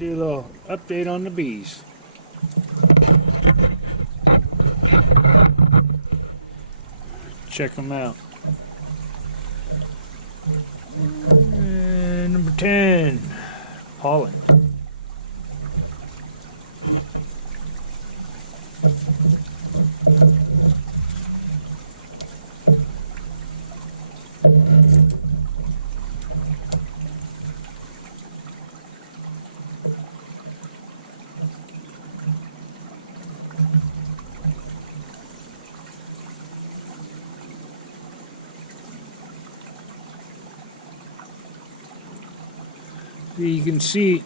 Do a little update on the bees. Check them out. And number 10, pollen. You can see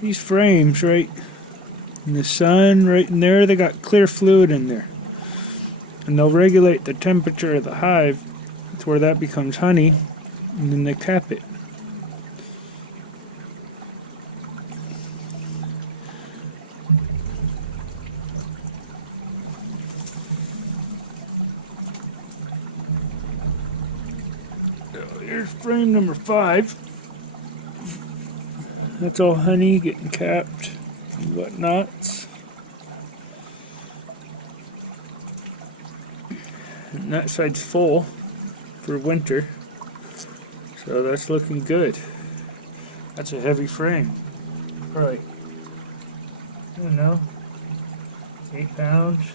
these frames right in the sun, right in there, they got clear fluid in there. And they'll regulate the temperature of the hive to where that becomes honey, and then they cap it. Here's frame number 5. That's all honey getting capped and whatnot. And that side's full for winter. So that's looking good. That's a heavy frame. Probably, I don't know, 8 pounds,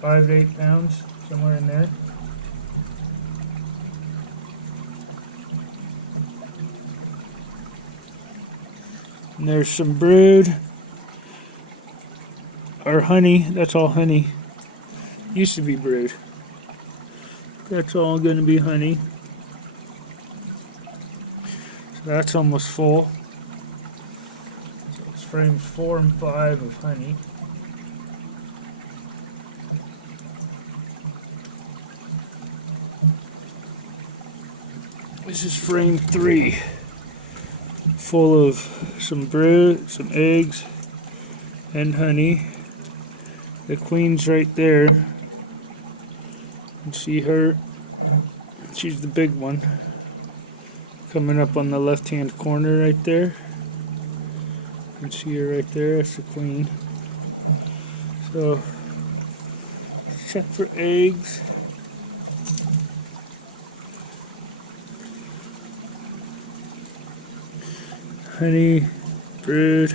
5 to 8 pounds, somewhere in there. And there's some brood, or honey. That's all honey. Used to be brood. That's all going to be honey. So that's almost full. So it's frames 4 and 5 of honey. This is frame 3. Full of some brood, some eggs, and honey. The queen's right there. You can see her. She's the big one. Coming up on the left-hand corner right there. You can see her right there. That's the queen. So, check for eggs. Honey, brood.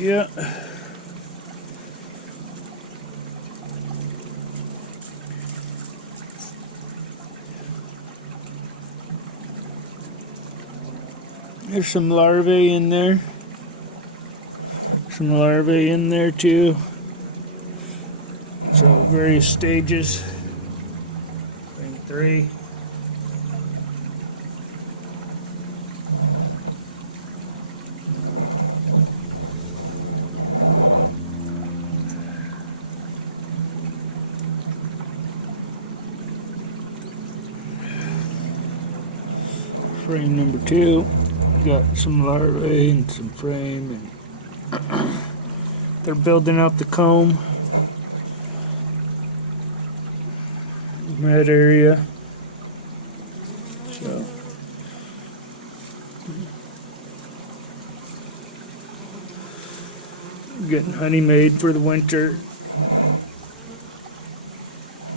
Yeah. There's some larvae in there. Some larvae in there too. So various stages. Frame 3. Frame number 2. Got some larvae and some frame, and they're building out the comb in that area. So getting honey made for the winter.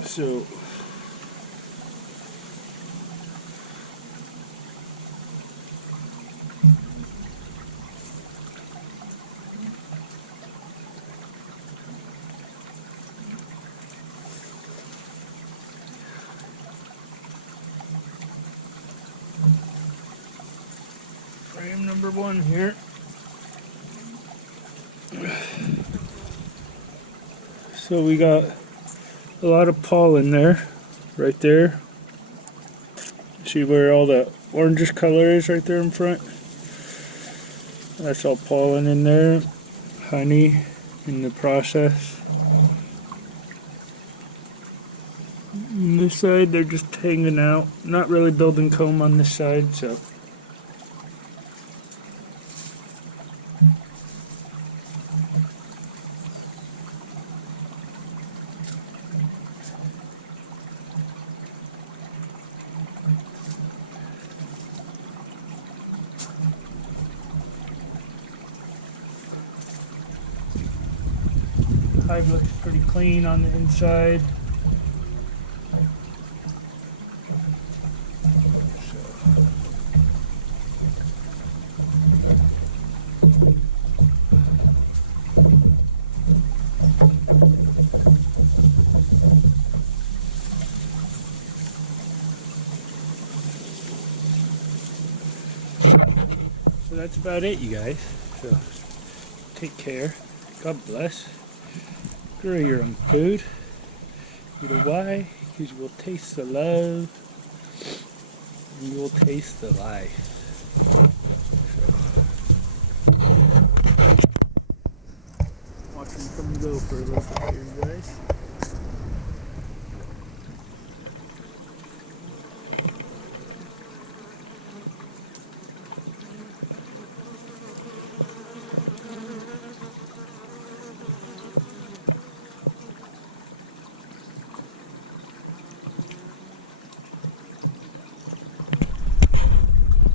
So frame number 1 here. So we got a lot of pollen there, right there. See where all the orangish color is right there in front? That's all pollen in there. honey in the process. On this side, they're just hanging out, not really building comb on this side, so. Hive looks pretty clean on the inside. So that's about it, you guys. So take care. God bless. Grow your own food. You know why? Because you will taste the love and you will taste the life. So, watch them come and go for a little bit here, you guys.